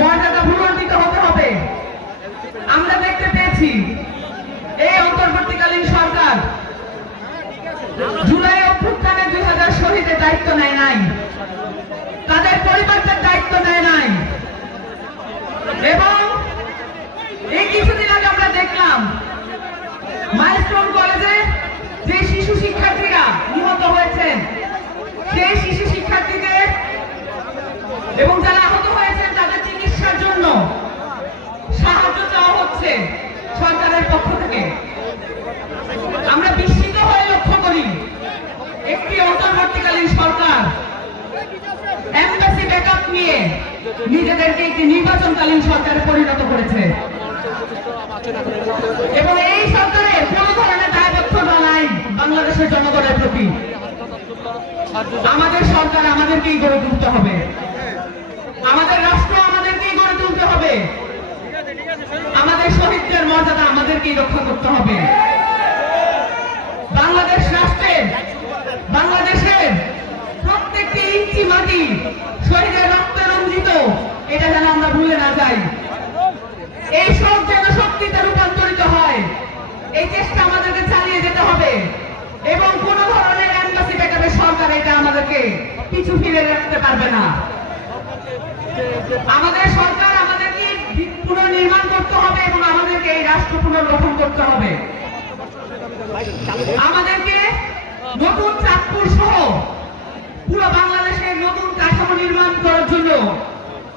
মর্যাদা হতে হবে। আমরা দেখতে পেয়েছি, এই অন্তর্বর্তীকালীন সরকার জুলাই অভ্যুত্থানে দুই হাজার শহীদের দায়িত্ব নেয় নাই, তাদের পরিবারদের দায়িত্ব নেয় নাই। এবং এই কিছুদিন আগে আমরা দেখলাম, মাইলস্টোন কলেজে যে শিশু শিক্ষার্থীরা নিহত হয়েছেন, সেই শিশু শিক্ষার্থীদের এবং যারা হচ্ছে সরকারের পক্ষ থেকে। আমরা বিস্মিত হয়ে লক্ষ্য করি, একটি অন্তর্বর্তীকালীন সরকার এমবাসি ব্যাকআপ নিয়ে নিজেদেরকে একটি নির্বাচনকালীন সরকারে পরিণত করেছে। এবং এই সরকারের কোন ধরনের দায়বদ্ধতা নাই বাংলাদেশের জনগণের প্রতি। আমাদের সরকার আমাদেরকেই গড়ে তুলতে হবে আমাদের রাষ্ট্র আমাদেরকেই গড়ে তুলতে হবে আমাদের শহীদদের মর্যাদা আমাদেরকেই রক্ষা করতে হবে। বাংলাদেশ রাষ্ট্রের বাংলাদেশের প্রত্যেকটি ইঞ্চি মাটি শহীদের রক্তে রঞ্জিত, এটা যেন আমরা ভুলে না যাই। এই সব যেন শক্তিতে রূপান্তরিত হয়। এই চেষ্টা আমাদেরকে চালিয়ে যেতে হবে। এবং কোন ধরনের এম্বাসি ব্যাকআপের সরকার এটা আমাদেরকে পিছু ফিরে রাখতে পারবে না। আমাদের পুনর্নির্মাণ করতে হবে এবং আমাদেরকে এই রাষ্ট্র পুনর্গঠন করতে হবে। আমাদেরকে নতুন চাঁদপুর সহ পুরো বাংলাদেশের নতুন কাঠামো নির্মাণ করার জন্য